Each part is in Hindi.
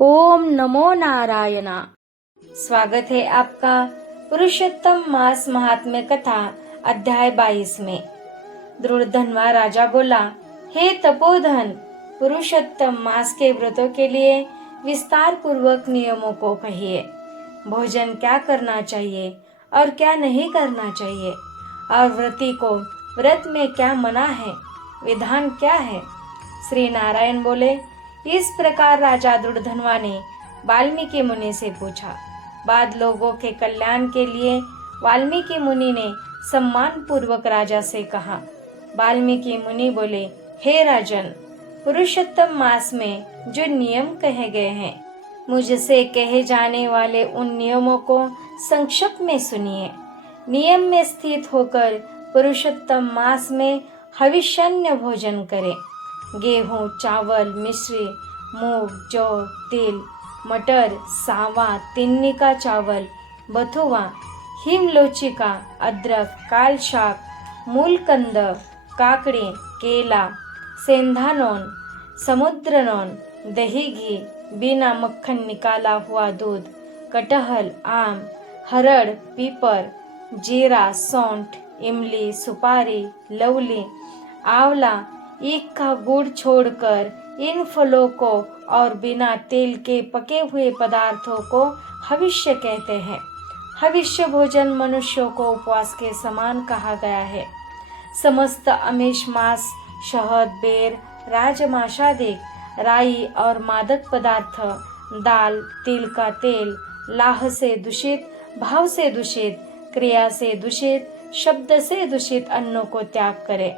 ओम नमो नारायणा। स्वागत है आपका पुरुषोत्तम मास महात्म्य कथा अध्याय 22 में। दुर्धनवा राजा बोला, हे तपोधन, पुरुषोत्तम मास के व्रतों के लिए विस्तार पूर्वक नियमों को कहिए। भोजन क्या करना चाहिए और क्या नहीं करना चाहिए, और व्रती को व्रत में क्या मना है, विधान क्या है। श्री नारायण बोले, इस प्रकार राजा दुर्धनवा ने वाल्मीकि मुनि से पूछा। बाद लोगों के कल्याण के लिए वाल्मीकि मुनि ने सम्मान पूर्वक राजा से कहा। वाल्मीकि मुनि बोले, हे राजन, पुरुषोत्तम मास में जो नियम कहे गए हैं, मुझसे कहे जाने वाले उन नियमों को संक्षेप में सुनिए। नियम में स्थित होकर पुरुषोत्तम मास में हविष्यान्न भोजन करें। गेहूं, चावल, मिश्री, मूंग, जौ, तिल, मटर, सावा, तिन्नी का चावल, बथुआ, हिमलोचिका, अदरक, काल शाक, मूलकंद, काकड़ी, केला, सेंधा समुद्र नॉन, दही घी, बिना मक्खन निकाला हुआ दूध, कटहल, आम, हरड़, पीपर, जीरा, सौंठ, इमली, सुपारी, लवली, आंवला, ईख का गुड़ छोड़कर इन फलों को और बिना तेल के पके हुए पदार्थों को हविष्य कहते हैं। हविष्य भोजन मनुष्यों को उपवास के समान कहा गया है। समस्त आमिष, मांस, शहद, बेर, राजमाशादि, राई और मादक पदार्थ, दाल, तिल का तेल, लाह से दूषित, भाव से दूषित, क्रिया से दूषित, शब्द से दूषित अन्नों को त्याग करे।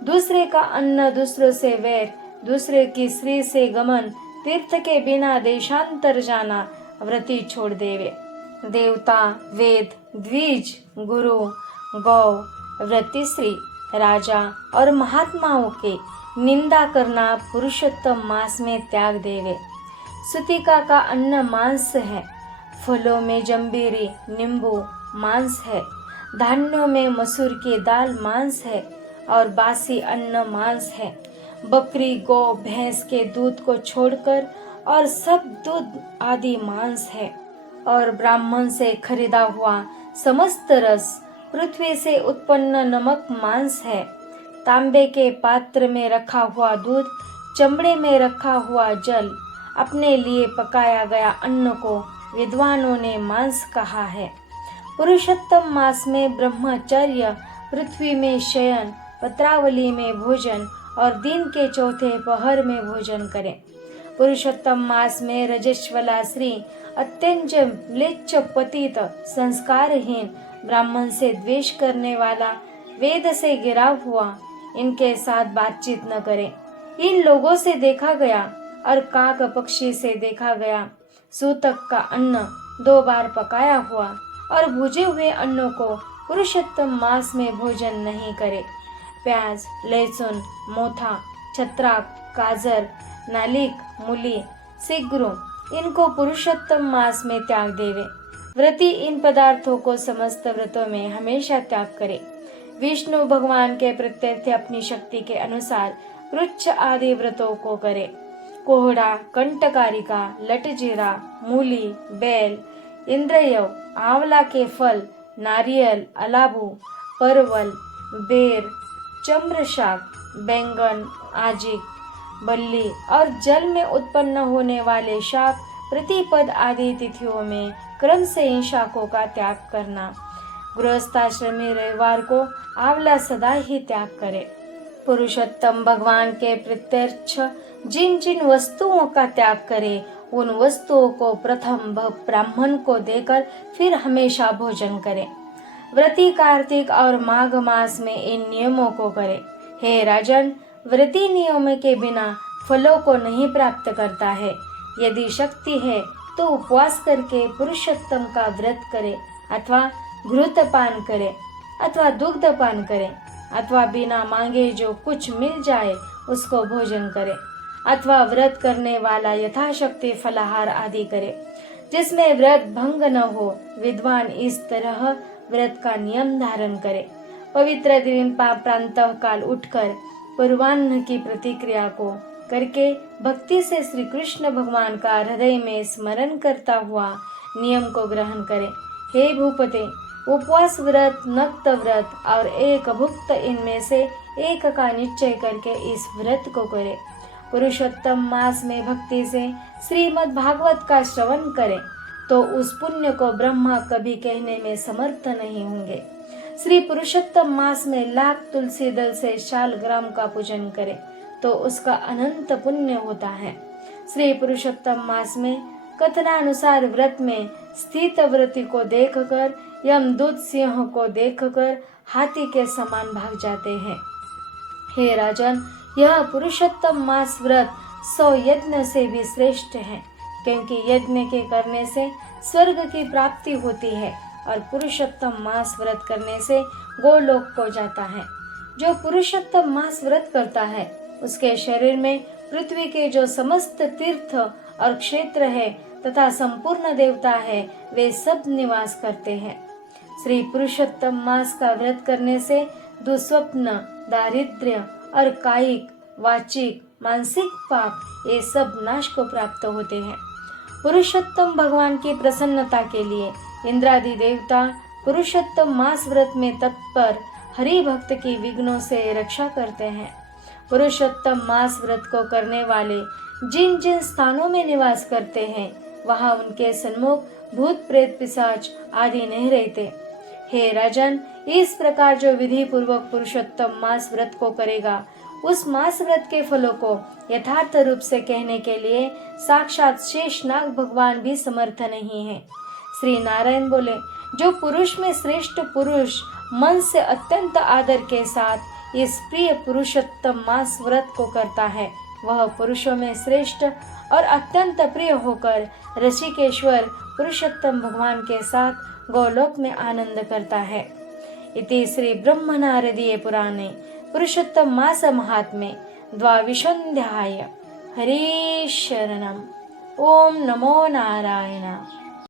दूसरे का अन्न, दूसरों से वैर, दूसरे की स्त्री से गमन, तीर्थ के बिना देशांतर जाना व्रती छोड़ देवे। देवता, वेद, द्विज, गुरु, गौ, व्रती स्त्री, राजा और महात्माओं के निंदा करना पुरुषोत्तम मास में त्याग देवे। सुतिका का अन्न मांस है। फलों में जंबीरी, नींबू मांस है। धान्यों में मसूर की दाल मांस है और बासी अन्न मांस है। बकरी, गौ, भैंस के दूध को छोड़कर और सब दूध आदि मांस है। और ब्राह्मण से खरीदा हुआ समस्त रस, पृथ्वी से उत्पन्न नमक मांस है। तांबे के पात्र में रखा हुआ दूध, चमड़े में रखा हुआ जल, अपने लिए पकाया गया अन्न को विद्वानों ने मांस कहा है। पुरुषोत्तम मास में ब्रह्मचर्य, पृथ्वी में शयन, पत्रावली में भोजन और दिन के चौथे पहर में भोजन करें। पुरुषोत्तम मास में रजस्वला स्त्री, अत्यंत म्लेच्छ, पतित, संस्कारहीन, ब्राह्मण से द्वेष करने वाला, वेद से गिरा हुआ, इनके साथ बातचीत न करें। इन लोगों से देखा गया और काक पक्षी से देखा गया सूतक का अन्न 2 बार पकाया हुआ और भुजे हुए अन्नों को पुरुषोत्तम मास में भोजन नहीं करे। प्याज, लहसुन, मोथा, छत्राक, गाजर, नालिक, मूली, सिगरू, इनको पुरुषोत्तम मास में त्याग देवे। व्रती इन पदार्थों को समस्त व्रतों में हमेशा त्याग करे। विष्णु भगवान के प्रत्यर्थ अपनी शक्ति के अनुसार कृच्छ आदि व्रतों को करे। कोहड़ा, कंटकारिका, लटजीरा, मूली, बेल, इंद्रयव, आंवला के फल, नारियल, अलाबू, परवल, बेर, चम्र शाक, बैंगन, आजिक, बल्ली और जल में उत्पन्न होने वाले शाक, प्रतिपद आदि तिथियों में क्रम से इन शाकों का त्याग करना। गृहस्थाश्रमी रविवार को आंवला सदा ही त्याग करे। पुरुषोत्तम भगवान के प्रत्यक्ष जिन जिन वस्तुओं का त्याग करे, उन वस्तुओं को प्रथम ब्राह्मण को देकर फिर हमेशा भोजन करे। व्रती कार्तिक और माघ मास में इन नियमों को करे। हे राजन, व्रती नियमों के बिना फलों को नहीं प्राप्त करता है। यदि शक्ति है तो उपवास करके पुरुषोत्तम का व्रत करे, अथवा घृतपान करे, अथवा दुग्धपान करे, अथवा बिना मांगे जो कुछ मिल जाए उसको भोजन करे, अथवा व्रत करने वाला यथाशक्ति फलाहार आदि करे, जिसमें व्रत भंग न हो। विद्वान इस तरह व्रत का नियम धारण करे। पवित्र दिन प्रातः काल उठकर पूर्वाह्न की प्रतिक्रिया को करके भक्ति से श्री कृष्ण भगवान का हृदय में स्मरण करता हुआ नियम को ग्रहण करें। हे भूपते, उपवास व्रत, नक्त व्रत और एक भुक्त इनमें से एक का निश्चय करके इस व्रत को करें। पुरुषोत्तम मास में भक्ति से श्रीमद् भागवत का श्रवण करें तो उस पुण्य को ब्रह्मा कभी कहने में समर्थ नहीं होंगे। श्री पुरुषोत्तम मास में लाख तुलसी दल से शालग्राम का पूजन करें तो उसका अनंत पुण्य होता है। श्री पुरुषोत्तम मास में कथनानुसार व्रत में स्थित व्रती को देखकर यमदूत सिंह को देखकर हाथी के समान भाग जाते हैं। हे राजन, यह पुरुषोत्तम मास व्रत 100 यज्ञ से भी श्रेष्ठ है, क्योंकि यज्ञ के करने से स्वर्ग की प्राप्ति होती है और पुरुषोत्तम मास व्रत करने से गोलोक को जाता है। जो पुरुषोत्तम मास व्रत करता है उसके शरीर में पृथ्वी के जो समस्त तीर्थ और क्षेत्र है तथा संपूर्ण देवता है वे सब निवास करते हैं। श्री पुरुषोत्तम मास का व्रत करने से दुस्वप्न, दारिद्र्य और कायिक, वाचिक, मानसिक पाप ये सब नाश को प्राप्त होते हैं। पुरुषोत्तम भगवान की प्रसन्नता के लिए इंद्रादि देवता पुरुषोत्तम मास व्रत में तत्पर हरि भक्त की विघ्नों से रक्षा करते हैं। पुरुषोत्तम मास व्रत को करने वाले जिन जिन स्थानों में निवास करते हैं वहां उनके सन्मुख भूत प्रेत पिशाच आदि नहीं रहते। हे राजन, इस प्रकार जो विधि पूर्वक पुरुषोत्तम मास व्रत को करेगा उस मास व्रत के फलों को यथार्थ रूप से कहने के लिए साक्षात शेषनाग भगवान भी समर्थ नहीं है। श्री नारायण बोले, जो पुरुष में श्रेष्ठ पुरुष मन से अत्यंत आदर के साथ इस प्रिय पुरुषोत्तम मास व्रत को करता है वह पुरुषों में श्रेष्ठ और अत्यंत प्रिय होकर ऋषिकेश्वर पुरुषोत्तम भगवान के साथ गोलोक में आनंद करता है। इति श्री ब्रह्म नारदीय पुराणे पुरुषोत्तम मास महात्म्ये द्वाविंशोऽध्याय। हरि शरणम्। ओम नमो नारायण।